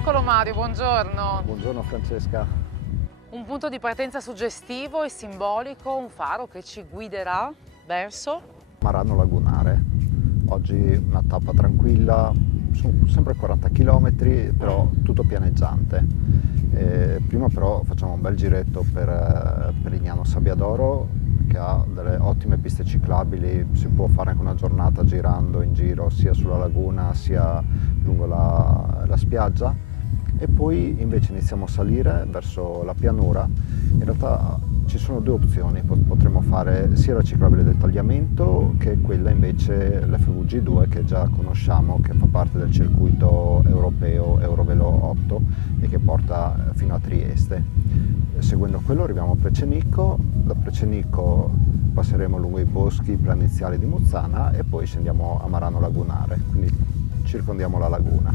Eccolo Mario, buongiorno. Buongiorno Francesca. Un punto di partenza suggestivo e simbolico, un faro che ci guiderà verso Marano Lagunare. Oggi una tappa tranquilla, sono sempre 40 km, però tutto pianeggiante. Prima però facciamo un bel giretto per Lignano Sabbiadoro, che ha delle ottime piste ciclabili, si può fare anche una giornata girando in giro sia sulla laguna sia lungo la spiaggia, e poi invece iniziamo a salire verso la pianura. In realtà ci sono due opzioni, potremmo fare sia la ciclabile del tagliamento che quella invece l'FVG2 che già conosciamo, che fa parte del circuito europeo Eurovelo 8 e che porta fino a Trieste. Seguendo quello arriviamo a Precenicco, da Precenicco passeremo lungo i boschi planiziali di Muzzana e poi scendiamo a Marano Lagunare, quindi circondiamo la laguna.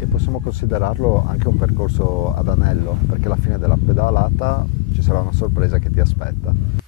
E possiamo considerarlo anche un percorso ad anello, perché alla fine della pedalata ci sarà una sorpresa che ti aspetta.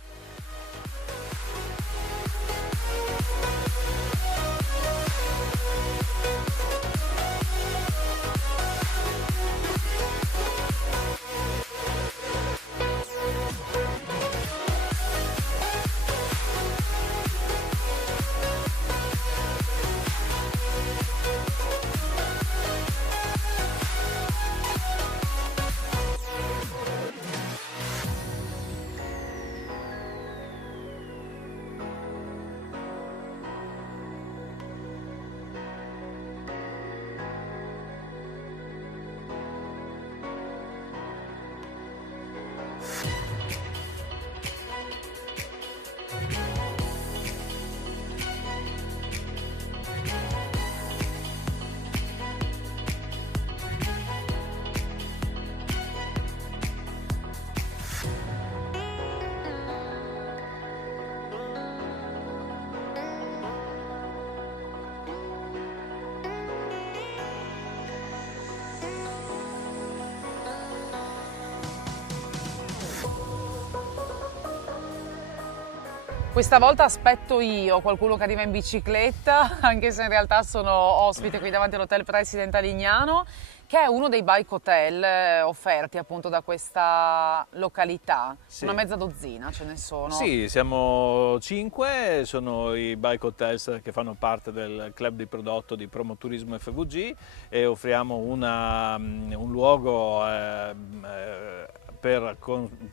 Questa volta aspetto io qualcuno che arriva in bicicletta, anche se in realtà sono ospite qui davanti all'Hotel President a Lignano, che è uno dei bike hotel offerti appunto da questa località. Sì. Una mezza dozzina ce ne sono. Sì, siamo 5, sono i bike hotels che fanno parte del club di prodotto di Promoturismo FVG e offriamo un luogo per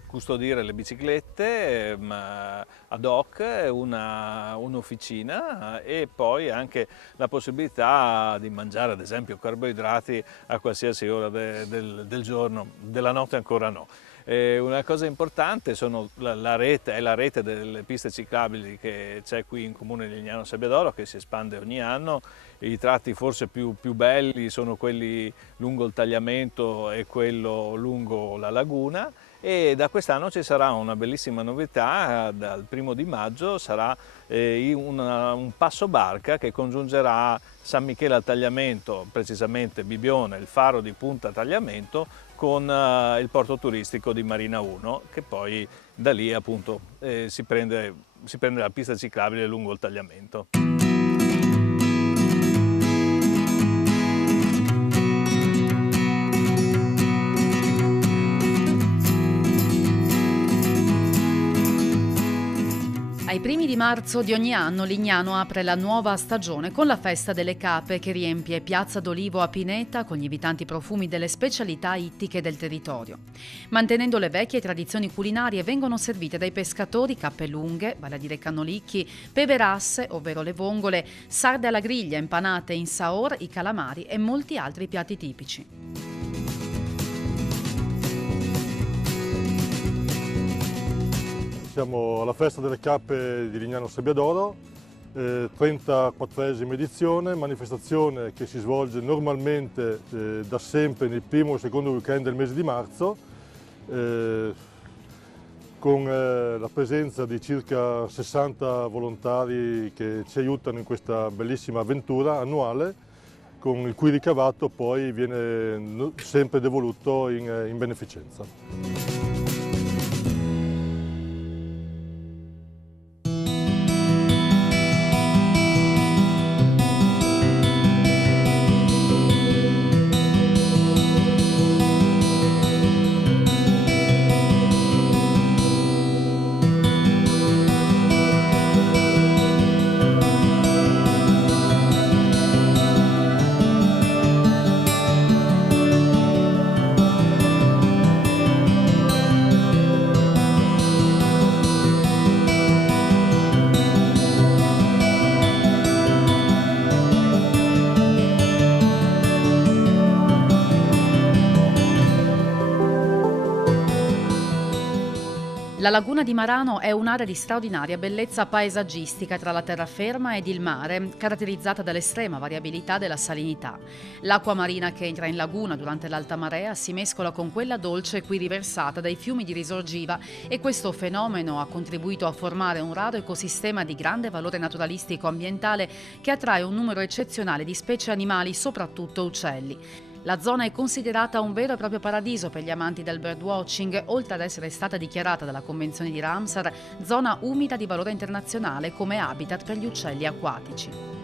custodire le biciclette ad hoc, un'officina e poi anche la possibilità di mangiare ad esempio carboidrati a qualsiasi ora del giorno, della notte ancora no. Una cosa importante sono la rete delle piste ciclabili che c'è qui in comune di Lignano Sabbiadoro, che si espande ogni anno. I tratti forse più belli sono quelli lungo il tagliamento e quello lungo la laguna, e da quest'anno ci sarà una bellissima novità. Dal 1° di maggio sarà un passo barca che congiungerà San Michele al Tagliamento, precisamente Bibbione, il faro di Punta Tagliamento, con il porto turistico di Marina 1, che poi da lì appunto si prende la pista ciclabile lungo il tagliamento. Ai primi di marzo di ogni anno Lignano apre la nuova stagione con la Festa delle Cape, che riempie Piazza d'Olivo a Pineta con gli invitanti profumi delle specialità ittiche del territorio. Mantenendo le vecchie tradizioni culinarie, vengono servite dai pescatori cappe lunghe, vale a dire cannolicchi, peverasse, ovvero le vongole, sarde alla griglia, impanate in saor, i calamari e molti altri piatti tipici. Siamo alla Festa delle Cappe di Lignano Sabbiadoro, 34esima edizione, manifestazione che si svolge normalmente da sempre nel primo e secondo weekend del mese di marzo, con la presenza di circa 60 volontari che ci aiutano in questa bellissima avventura annuale, con il cui ricavato poi viene sempre devoluto in beneficenza. La laguna di Marano è un'area di straordinaria bellezza paesaggistica tra la terraferma ed il mare, caratterizzata dall'estrema variabilità della salinità. L'acqua marina che entra in laguna durante l'alta marea si mescola con quella dolce qui riversata dai fiumi di risorgiva e questo fenomeno ha contribuito a formare un raro ecosistema di grande valore naturalistico ambientale che attrae un numero eccezionale di specie animali, soprattutto uccelli. La zona è considerata un vero e proprio paradiso per gli amanti del birdwatching, oltre ad essere stata dichiarata dalla Convenzione di Ramsar zona umida di valore internazionale come habitat per gli uccelli acquatici.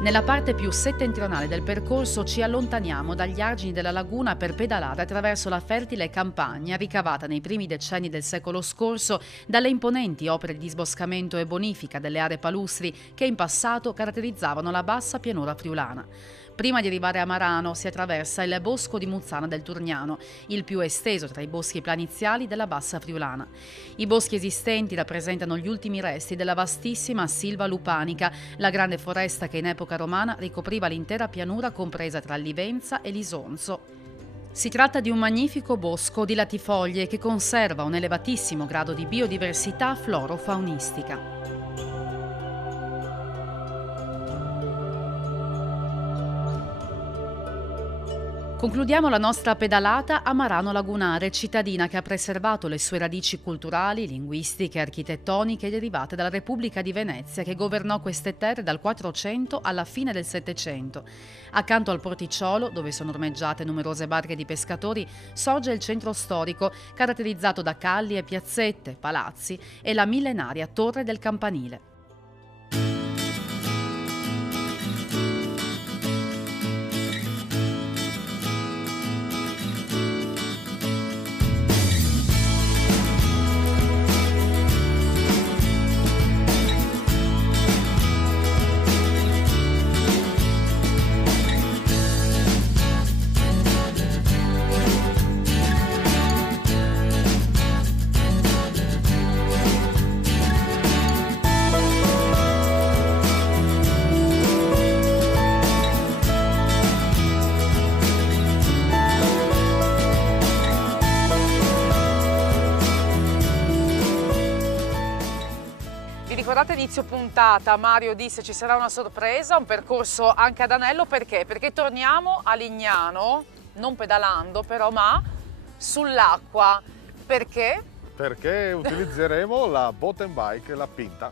Nella parte più settentrionale del percorso ci allontaniamo dagli argini della laguna per pedalare attraverso la fertile campagna ricavata nei primi decenni del secolo scorso dalle imponenti opere di disboscamento e bonifica delle aree palustri che in passato caratterizzavano la bassa pianura friulana. Prima di arrivare a Marano si attraversa il bosco di Muzzana del Turgnano, il più esteso tra i boschi planiziali della bassa friulana. I boschi esistenti rappresentano gli ultimi resti della vastissima Silva lupanica, la grande foresta che in epoca romana ricopriva l'intera pianura compresa tra Livenza e Lisonzo. Si tratta di un magnifico bosco di latifoglie che conserva un elevatissimo grado di biodiversità floro-faunistica. Concludiamo la nostra pedalata a Marano Lagunare, cittadina che ha preservato le sue radici culturali, linguistiche e architettoniche derivate dalla Repubblica di Venezia che governò queste terre dal 400 alla fine del 700. Accanto al porticciolo, dove sono ormeggiate numerose barche di pescatori, sorge il centro storico, caratterizzato da calli e piazzette, palazzi e la millenaria Torre del Campanile. Ricordate inizio puntata, Mario disse ci sarà una sorpresa, un percorso anche ad anello, perché? Perché torniamo a Lignano, non pedalando però, ma sull'acqua. Perché? Perché utilizzeremo la boat and bike, la Pinta,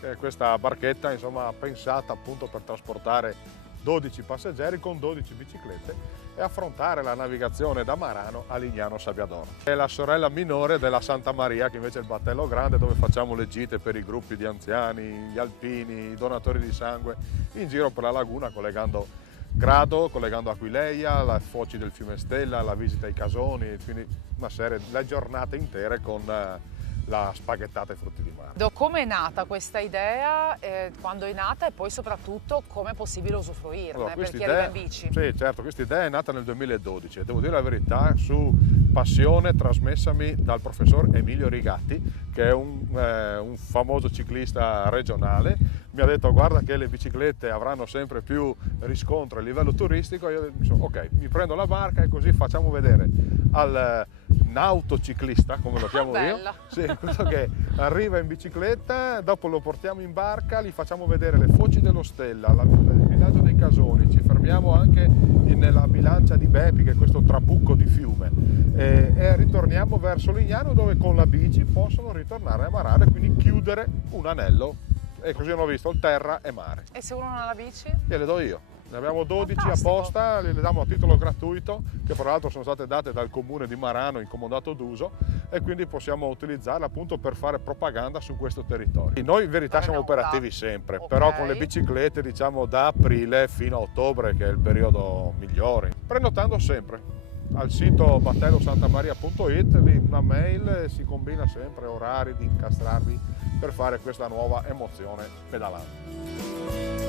che è questa barchetta insomma pensata appunto per trasportare 12 passeggeri con 12 biciclette e affrontare la navigazione da Marano a Lignano Sabbiadoro. È la sorella minore della Santa Maria, che invece è il battello grande dove facciamo le gite per i gruppi di anziani, gli alpini, i donatori di sangue, in giro per la laguna collegando Grado, collegando Aquileia, la foci del fiume Stella, la visita ai casoni, quindi una serie di giornate intere con la spaghettata ai frutti di mare. Come è nata questa idea, quando è nata e poi soprattutto come è possibile usufruirne, Allora, per chi arriva in bici? Sì, certo, questa idea è nata nel 2012 e devo dire la verità su passione trasmessami dal professor Emilio Rigatti, che è un famoso ciclista regionale. Mi ha detto guarda che le biciclette avranno sempre più riscontro a livello turistico, io ho detto ok, mi prendo la barca e così facciamo vedere al nautociclista, come lo chiamo io, sì, quello che arriva in bicicletta, dopo lo portiamo in barca, gli facciamo vedere le foci dello Stella, il villaggio dei Casoni, ci fermiamo anche nella bilancia di Bepi, che è questo trabucco di fiume, e ritorniamo verso Lignano, dove con la bici possono ritornare a Marano e quindi chiudere un anello e così hanno visto il terra e mare. E se uno non ha la bici? Gliele do io. Ne abbiamo 12 Fantastico. apposta, le diamo a titolo gratuito, che fra l'altro sono state date dal comune di Marano in comodato d'uso, e quindi possiamo utilizzarle appunto per fare propaganda su questo territorio. Noi in verità siamo operativi sempre, Ok. però con le biciclette diciamo da aprile fino a ottobre, che è il periodo migliore. Prenotando sempre al sito battellosantamaria.it, lì una mail, si combina sempre orari di incastrarvi per fare questa nuova emozione pedalando.